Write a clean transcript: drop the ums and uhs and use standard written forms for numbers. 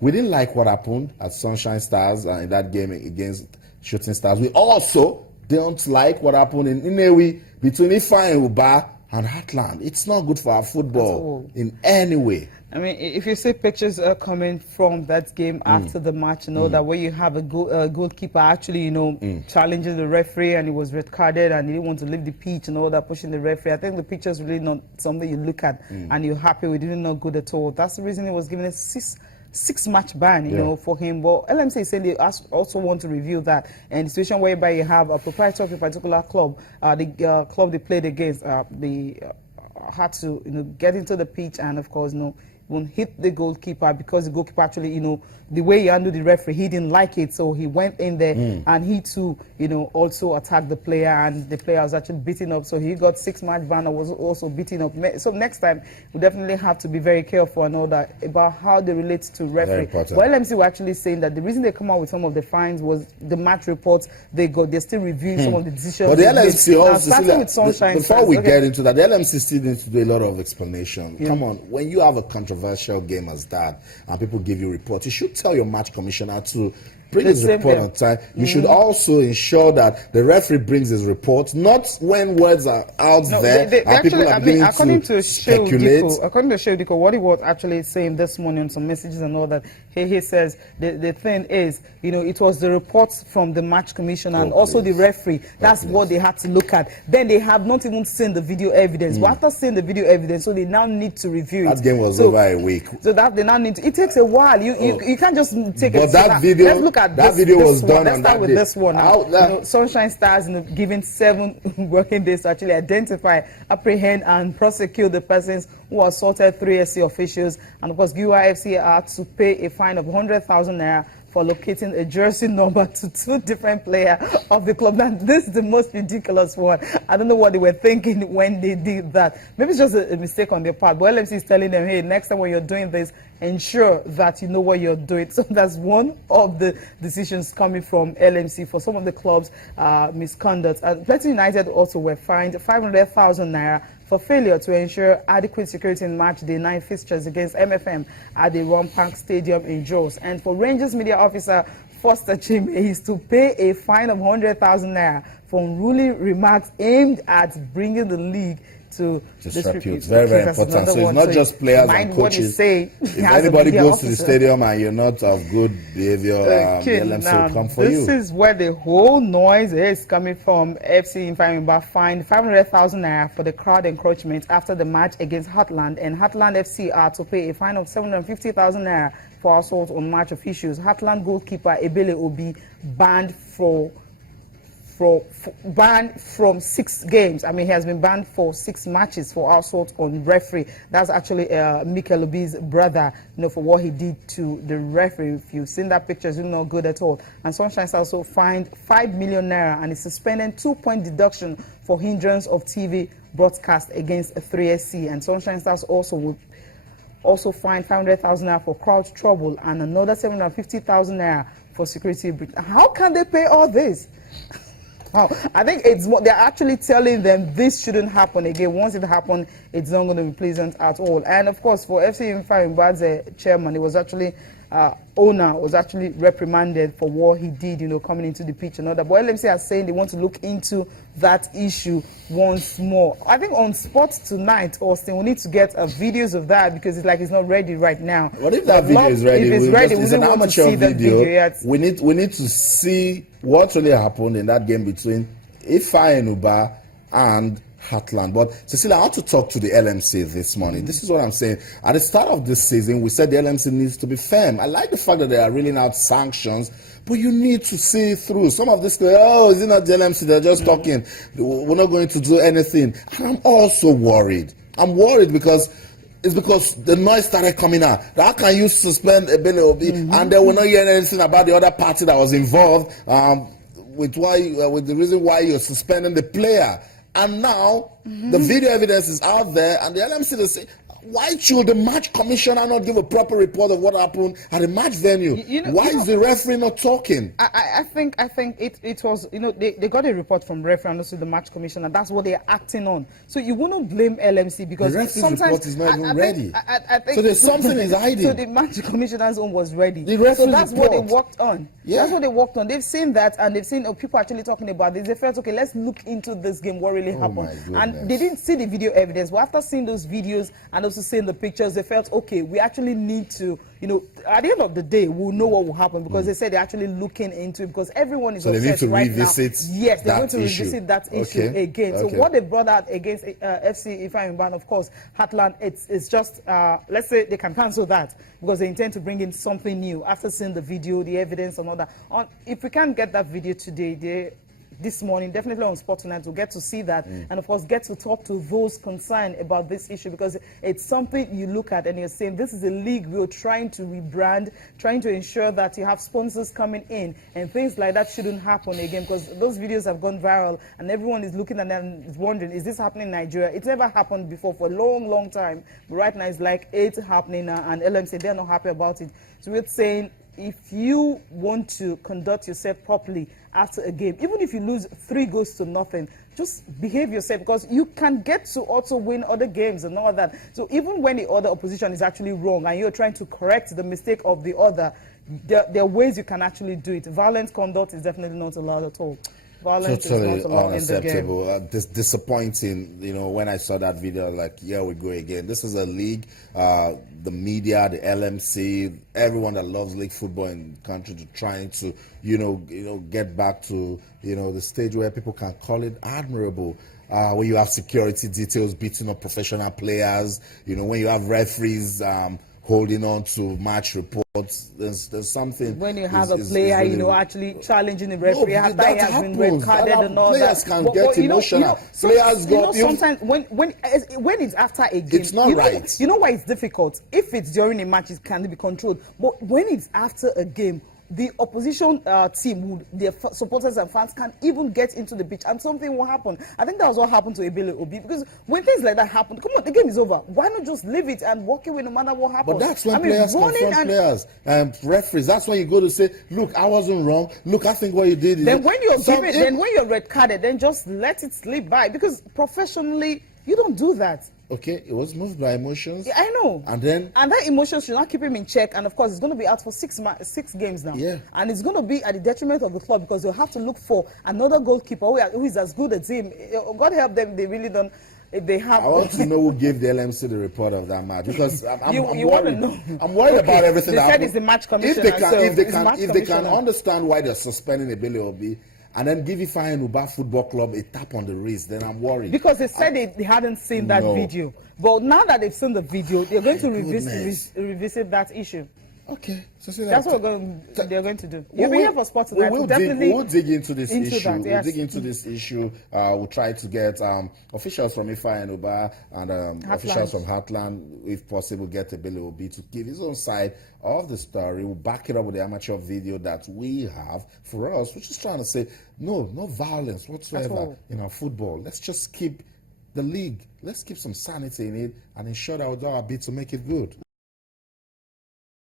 We didn't like what happened at Sunshine Stars in that game against Shooting Stars. We also don't like what happened in Inewi between Ifa and Uba and Heartland. It's not good for our football in any way. I mean, if you see pictures coming from that game after the match, that where you have a goalkeeper actually, challenging the referee, and he was red carded and he didn't want to leave the pitch and all that, pushing the referee. I think the picture's really not something you look at and you're happy with. It didn't not good at all. That's the reason he was given a six-match ban, you know, for him. But LMC is saying they also want to review that. And the situation whereby you have a proprietor of a particular club, the club they played against, they had to, get into the pitch and, of course, won't hit the goalkeeper because the goalkeeper actually, the way he handled the referee, he didn't like it. So he went in there and he too, also attacked the player, and the player was actually beaten up. So he got 6-match ban and was also beaten up. So next time, we definitely have to be very careful and all that about how they relate to referee. Well, LMC were actually saying that the reason they come out with some of the fines was the match reports they got. They're still reviewing some of the decisions. But the LMC also, starting with Sunshine before we get into that, the LMC still needs to do a lot of explanation. Come on, when you have a controversial game as that and people give you reports, you should tell your match commissioner to bring his report on time. You should also ensure that the referee brings his report, not when words are out there and actually, people are beginning to speculate. According to Shehu Diko, what he was actually saying this morning, some messages and all that, he says the thing is, it was the reports from the match commissioner and also the referee. That's what they had to look at. Then they have not even seen the video evidence. But after seeing the video evidence, so they now need to review it. That game was over a week. So that they now need to, it takes a while. You can't just take it. But that video, let's look at that video was done. Let's start with this one. Sunshine Stars given 7 working days to actually identify, apprehend, and prosecute the persons who assaulted 3SC officials. And of course, GUI FC are to pay a fine of 100,000 naira for locating a jersey number to 2 different players of the club. Now, this is the most ridiculous one. I don't know what they were thinking when they did that. Maybe it's just a mistake on their part. But LMC is telling them, hey, next time when you're doing this, ensure that you know what you're doing. So that's one of the decisions coming from LMC for some of the clubs' misconduct. Plateau United also were fined 500,000 naira for failure to ensure adequate security in match day 9 fixtures against MFM at the Rompark Stadium in Jos. And for Rangers media officer Foster Chim is to pay a fine of 100,000 naira for unruly remarks aimed at bringing the league to disrepute. Very, very important. So it's not just players and coaches. If anybody goes to the stadium and you're not of good behavior, the LMC will come for you. This is where the whole noise is coming from. FC Infamimba fined 500,000 naira for the crowd encroachment after the match against Heartland, and Heartland FC are to pay a fine of 750,000 naira for assault on match officials. Heartland goalkeeper Ebele Obi banned from 6 games. I mean, he has been banned for 6 matches for assault on referee. That's actually Mikel Obi's brother, for what he did to the referee. If you've seen that picture, it's not good at all. And Sunshine also fined 5 million naira and is suspended 2-point deduction for hindrance of TV broadcast against 3SC. And Sunshine Stars will also fined 500,000 naira for crowd trouble and another 750,000 naira for security breach. How can they pay all this? Wow. I think it's more, they're actually telling them this shouldn't happen again. Once it happened, it's not going to be pleasant at all. And of course, for FC Infamimba's chairman, it was actually owner was actually reprimanded for what he did, coming into the pitch and all that. But LMC are saying they want to look into that issue once more. I think on Sports Tonight, Austin, we need to get videos of that because it's like it's not ready right now. What if that video is ready? If it's ready, it's an amateur video. We need to see what really happened in that game between Ifa and Uba and Heartland. But Cecilia, I want to talk to the LMC this morning. This is what I'm saying. At the start of this season, we said the LMC needs to be firm. I like the fact that they are reeling out sanctions, but you need to see it through. Some of this, is it not the LMC? They're just talking. We're not going to do anything. And I'm also worried. I'm worried because the noise started coming out. How can you suspend Ebele Obi and then we're not hearing anything about the other party that was involved with the reason why you're suspending the player? And now the video evidence is out there, and the LMC is saying, Why should the match commissioner not give a proper report of what happened at the match venue? Why is the referee not talking? I think it was, they got a report from referee and also the match commissioner. That's what they're acting on. So you wouldn't blame LMC because the referee's sometimes report is not even ready. I think so there's something is hiding. So the match commissioner's own was ready. The referee's so that's report. what they worked on. Yeah. That's what they worked on. They've seen that and they've seen people actually talking about this. They felt, okay, let's look into this game, what really happened. And they didn't see the video evidence. But after seeing those videos and also seeing the pictures, they felt, okay, we actually need to, at the end of the day, we'll know what will happen because they said they're actually looking into it because everyone is obsessed right now. Yes, they're going to revisit that issue again. So what they brought out against FC Ifeanyi, of course, Heartland, it's just, let's say they can cancel that because they intend to bring in something new after seeing the video, the evidence and all that. If we can't get that video today, this morning, definitely on Sport Tonight, we'll get to see that and of course get to talk to those concerned about this issue because it's something you look at and you're saying this is a league we're trying to rebrand, trying to ensure that you have sponsors coming in and things like that shouldn't happen again because those videos have gone viral and everyone is looking at them and is wondering, is this happening in Nigeria? It's never happened before for a long time, but right now it's like it's happening now and LMC, they're not happy about it. So we're saying if you want to conduct yourself properly after a game, even if you lose 3-0, just behave yourself because you can get to also win other games and all that. So even when the other opposition is actually wrong and you're trying to correct the mistake of the other, there are ways you can actually do it. Violent conduct is definitely not allowed at all. Violence totally is not allowed unacceptable. in the game. Disappointing. When I saw that video, like, here we go again. This is a league. The media, the LMC, everyone that loves league football in the country, to trying to, get back to, the stage where people can call it admirable. When you have security details beating up professional players, when you have referees holding on to match reports, there's something. When you have a player, really, actually challenging the referee after he has been red carded and all players that. Can get emotional. Players sometimes when it's after a game, it's not right. You know why it's difficult? If it's during a match, it can be controlled. But when it's after a game, the opposition team, their supporters and fans can't even get into the pitch and something will happen. I think that was what happened to Ebele Obi because when things like that happen, come on, the game is over. Why not just leave it and walk away no matter what happens? But that's when players confront players and referees. That's when you go to say, look, I wasn't wrong. Look, I think what you did is... Then when you're red carded, then just let it slip by because professionally, you don't do that. Okay, it was moved by emotions. Yeah, I know. And that emotion should not keep him in check. And of course, it's going to be out for 6 games now. Yeah. And it's going to be at the detriment of the club because they'll have to look for another goalkeeper who is as good as him. God help them, they really don't. If they have. I want to know who gave the LMC the report of that match because I'm worried. Want to know. I'm worried about everything. They said it's the match commissioner. If they can understand why they're suspending Ebele Obi, and then give Ifeanyi Uba Football Club a tap on the wrist, then I'm worried. Because they said they hadn't seen that video. But now that they've seen the video, they're going to revisit that issue. Okay. So that's what they're going to do. You'll be here for Sports Tonight. We'll dig into this issue. We'll dig into this issue. We'll try to get officials from Ifeanyi Uba and officials from Heartland, if possible, get Ebele Obi to give his own side of the story. We'll back it up with the amateur video that we have for us. We're just trying to say, no violence whatsoever in our football. Let's just keep the league. Let's keep some sanity in it and ensure that we'll do our bit to make it good.